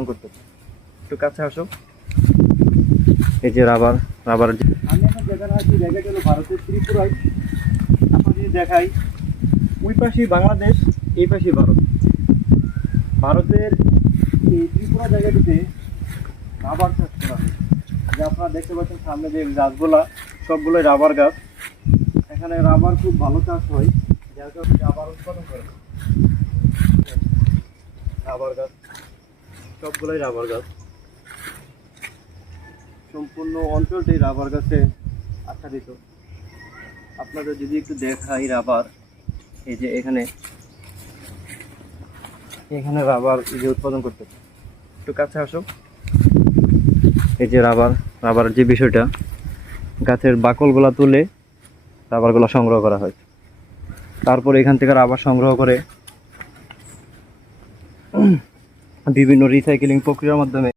করতে একটু কাছে আসো। এই যে রাবার আমি এখন যেখানে আছি জায়গাটা হলো ভারতের ত্রিপুরায়। আপনার যদি দেখাই, ওই পাশে বাংলাদেশ, এই পাশে ভারত। ভারতের এই ত্রিপুরা জায়গাটিতে রাবার চাষ করা হয়। যে আপনারা দেখতে পাচ্ছেন সামনে যে গাছগুলা, সবগুলোই রাবার গাছ। এখানে রাবার খুব ভালো চাষ হয়, যার কারণে রাবার উৎপাদন করে। রাবার গাছ, সবগুলোই রাবার গাছ। সম্পূর্ণ অঞ্চলটি রাবার গাছে আচ্ছাদিত। আপনাদের যদি একটু দেখাই রাবার, এই যে এখানে রাবার যে উৎপাদন করতে, একটু কাছে আসো। এই যে রাবারের যে বিষয়টা, গাছের বাকলগুলা তুলে রাবারগুলা সংগ্রহ করা হয়। তারপর এখান থেকে রাবার সংগ্রহ করে বিভিন্ন রিসাইকেলিং প্রক্রিয়ার মাধ্যমে